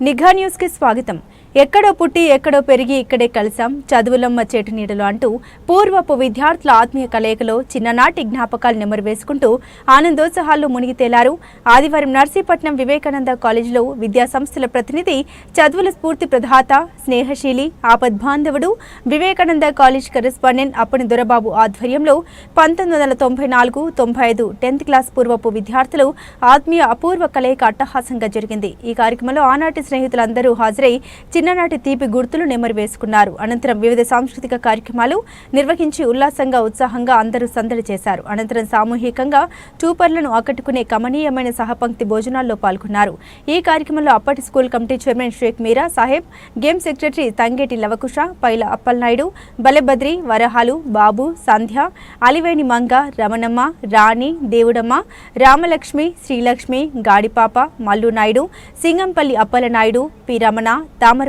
నిఘా న్యూస్కి స్వాగతం ఎక్కడో పుట్టి ఎక్కడో పెరిగి ఇక్కడే కలిసాం చదువులమ్మ చేటు నీడలో అంటూ పూర్వపు విద్యార్థుల ఆత్మీయ కలయికలో చిన్ననాటి జ్ఞాపకాలు నెమరు వేసుకుంటూ ఆనందోత్సాహాల్లో మునిగి తేలారు. ఆదివారం నర్సీపట్నం వివేకానంద కాలేజీలో విద్యా సంస్థల ప్రతినిధి చదువుల స్ఫూర్తి ప్రదాత స్నేహశీలి ఆపద్బాంధవుడు వివేకానంద కాలేజ్ కరెస్పాండెంట్ అప్పని దొరబాబు ఆధ్వర్యంలో పంతొమ్మిది వందల తొంభై నాలుగు తొంభై ఐదు టెన్త్ క్లాస్ పూర్వపు విద్యార్థులు ఆత్మీయ అపూర్వ కలయిక అట్టహాసంగా జరిగింది. ఈ కార్యక్రమంలో ఆనాటి స్నేహితులందరూ హాజరై చిన్ననాటి తీపి గుర్తులు నెమరు వేసుకున్నారు. అనంతరం వివిధ సాంస్కృతిక కార్యక్రమాలు నిర్వహించి ఉల్లాసంగా ఉత్సాహంగా అందరూ సందడి చేశారు. అనంతరం సామూహికంగా టూపర్లను ఆకట్టుకునే కమనీయమైన సహపంక్తి భోజనాల్లో పాల్గొన్నారు. ఈ కార్యక్రమంలో అప్పటి school committee chairman Sheikh Meera Saheb game secretary Tangeti Lavakusha Paila Appalanaidu Balebadri Varahalu Babu Sandhya Aliveni Manga Ramanamma Rani Devudamma Ramalakshmi Srilakshmi Gadipapa Mallu Naidu Singampalli Appalanaidu P Ramana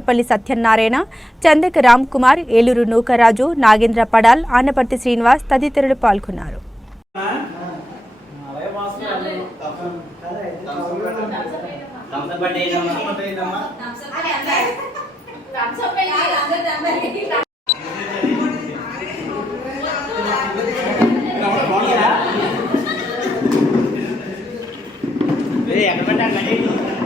Tamarapalli Satyanarayana Chandaka Ram Kumar Eluru Nookaraju Nagendra Padal Anaparthi Srinivas తదితరులు పాల్గొన్నారు. ఎక్కడ పెట్టాలి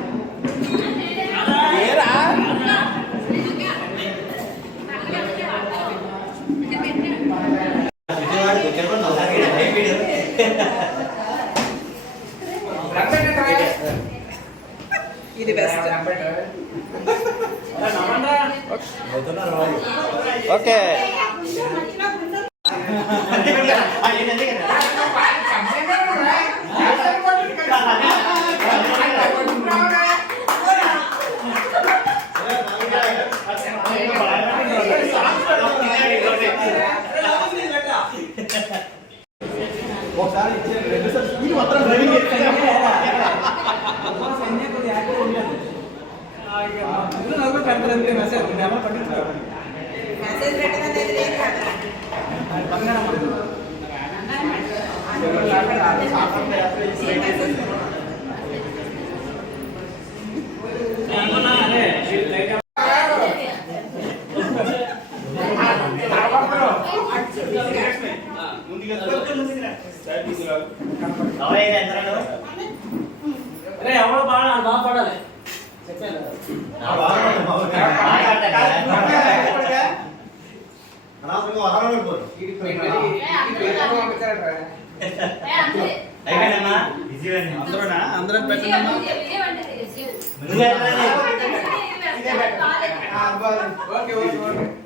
okay message ఎవరు బాగా బాగుపడాలి చెప్పాను అందరూనా అందరం అరే బుల్లెట్ కూడా పెట్టా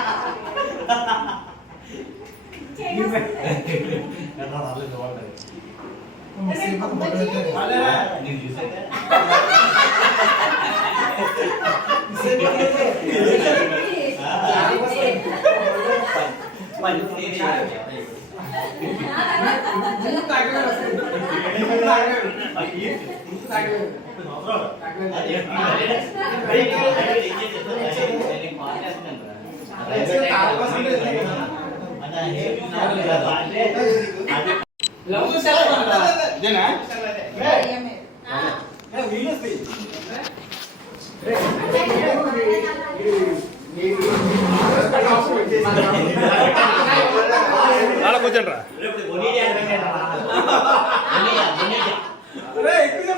తాగలేదు అలా కూర్చోండి రా ఎక్కువ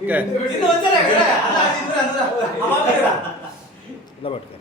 చెప్పాలా ఓకే చిన్న వచ్చారా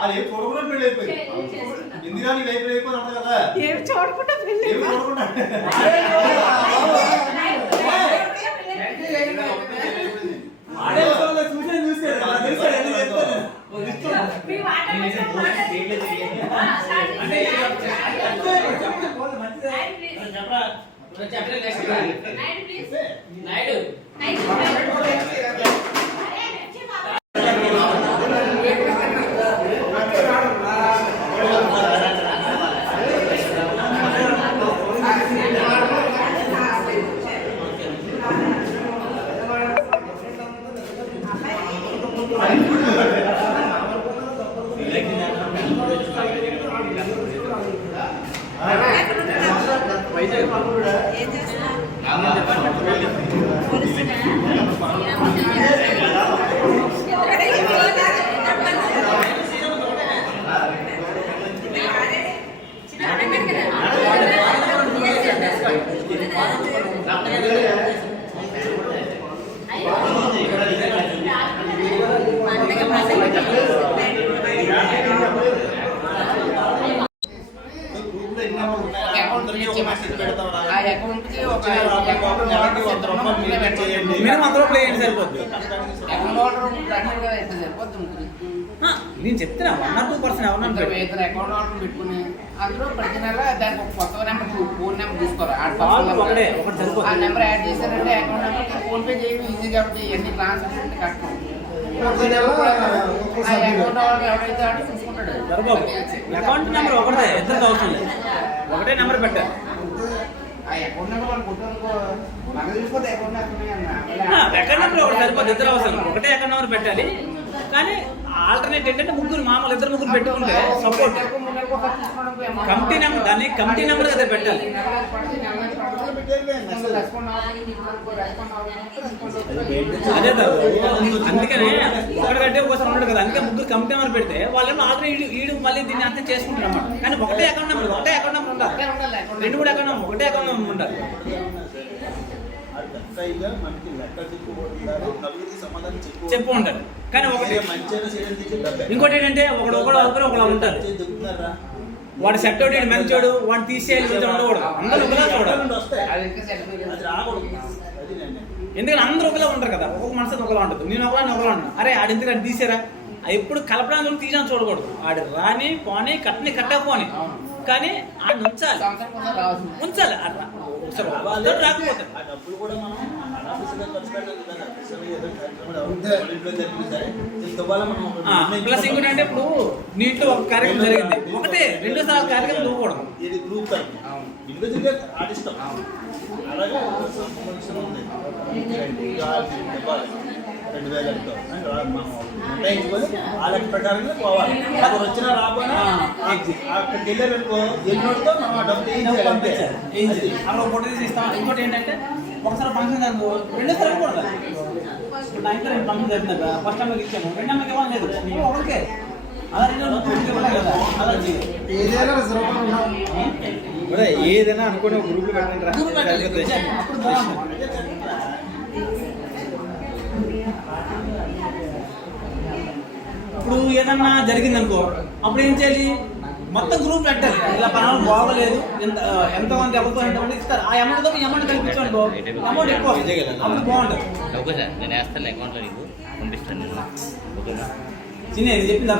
అది చూడకుండా పెళ్ళి అయిపోయింది ఇందిరా నీ లైఫ్ అయిపోయింది అంట కదా ఏమి చూడకుండా ఏమి చూడకుండా నాయుడు ఏం చేస్తున్నా గ్రూప్లో ఎన్ని నెంబర్లు ఉన్నాయి? అందరికీ ఒక మెసేజ్ పెడతావా? ఆ అకౌంట్కి ఒక అకౌంట్ నెలకి వంద రూపాయలు పేమెంట్ చేయండి. మినిమం అందులో ప్లే చేయండి సరిపోద్ది అకౌంట్ హోల్డర్ అడ్మిట్ కదా ఎంత సరిపోతుంది ఆ, నేను చెప్తున్నా వన్ ఆర్ టూ పర్సెంట్ ఎవరన్నా ఇద్దరు ఇద్దరు అకౌంట్ హోల్డర్ పెట్టుకుని అందులో ప్రతి నెల దానికి ఒక కొత్త నెంబర్ ఫోన్ నెంబర్ తీసుకోరు ఆ నెంబర్. యాడ్ చేశారంటే అకౌంట్ నెంబర్ ఫోన్ పే చేయడం ఈజీ కాబట్టి ఎన్ని ట్రాన్సాక్షన్ కష్టం ఆ అకౌంట్ నెంబర్ ఒకటే ఇద్దరికి అవసరం లేదు ఒకటే నెంబర్ పెట్టాలి ఎక్కడ అకౌంట్ నెంబర్ ఒకటి ఇద్దరు అవసరం. ఒకటే ఎక్కడ నెంబర్ పెట్టాలి. కానీ ఆల్టర్నేట్ ఏంటంటే ముగ్గురు మామూలు ఇద్దరు ముగ్గురు పెట్టుకుంటే సపోర్ట్ కమిటీ నెంబర్ దాన్ని కమిటీ నెంబర్ కదా పెట్టాలి. అదే కదా అందుకనే ఒకటికంటే ఒకసారి ఉండడు కదా అందుకే ముగ్గురు కమిటీ నెంబర్ పెడితే వాళ్ళేమో ఆల్రెడీ ఈడు మళ్ళీ దీన్ని అర్థం చేసుకుంటారు అన్నమాట కానీ ఒకటే అకౌంట్ నెంబర్ ఒకటే అకౌంట్ నెంబర్ ఉండాలి. రెండు కూడా అకౌంట్ నెంబర్ ఒకటే అకౌంట్ నెంబర్ ఉండాలి. పైగా మనకి లెక్క చెప్పుకుంటారు నలుగురికి సమాధానం చెప్పు చెప్పు ఉంటారు కానీ ఒకటి ఇంకోటి ఏంటంటే ఒకడు ఒకడు ఒకరు ఒకలా ఉంటారు. దిగుతున్నారా వాడు సెట్ అవుట్ మంచోడు వాడిని తీసేయాలి ఉండకూడదు. అందరూ ఒకలా చూడాలి ఎందుకంటే అందరూ ఒకలా ఉంటారు కదా. ఒక్కొక్క మనసు ఒకలా ఉంటుంది. నేను ఒకలా నేను ఒకలా ఉంటాను. అరే ఆడు ఎందుకంటే తీసారా? అది ఎప్పుడు కలపడానికి తీసాను చూడకూడదు. ఆడు రాని పోని కట్టని కట్టకపోని. కానీ ఆడిని ఉంచాలి. ఉంచాలి. అట్లా. ఆ డబ్బులు కూడా మనం ఖర్చు పెట్టాలి కదా ఏదో ఇంట్లో సరే. ఇంత ఇవ్వాలి మనం ప్లస్ ఇంకోటి అంటే ఇప్పుడు నీటిలో ఒక కార్యక్రమం జరిగింది. ఒకటే రెండు సార్లు కార్యక్రమం ఇవ్వకూడదు ఇది గ్రూప్ ఆడిస్తాం అలాగే సంబంధించిన ఉంది. రెండు వేలు ఎంతో అని రా- మనం నిర్ణయించుకొని ఆ లెక్క ప్రకారంగా పోవాలి. అక్కడ వచ్చినా రాకపోయినా అక్కడికి వెళ్ళారనుకో ఎన్నోటితో మనం ఆ డబ్బు తీయించాలి అంతే అది. అక్కడ ఫోటో తీసి ఇస్తాం. ఇంకోటి ఏంటంటే ఒకసారి ఫంక్షన్ అనుకో రెండో సార్ కూడా ఇప్పుడు నా ఇంట్లో ఫంక్షన్ జరుగుతుంది ఫస్ట్ టైం ఇచ్చాము రెండు అమ్మకి ఇవ్వాలి లేదు. ఒకరికే. అలా రెండు రోజులు ఇవ్వాలి కదా. అలా ఏదైనా అనుకుని ఒక గ్రూప్ పెట్టండి. అప్పుడు ఏదన్నా జరిగింది అనుకో అప్పుడు ఏం చేయాలి? మొత్తం గ్రూప్ పెట్టాలి. ఇలా పనులు బాగోలేదు ఎంత ఎంత మంది ఎవరితో ఎంతమంది ఇస్తారు. ఆ అమౌంట్తో అమౌంట్ కల్పించనుకో అమౌంట్ ఎక్కువ. అప్పుడు బాగుంటుంది. ఓకే సార్ నేను వేస్తాను అకౌంట్లో నీకు. పంపిస్తాను నేను. ఓకేనా? చిన్న చెప్పింది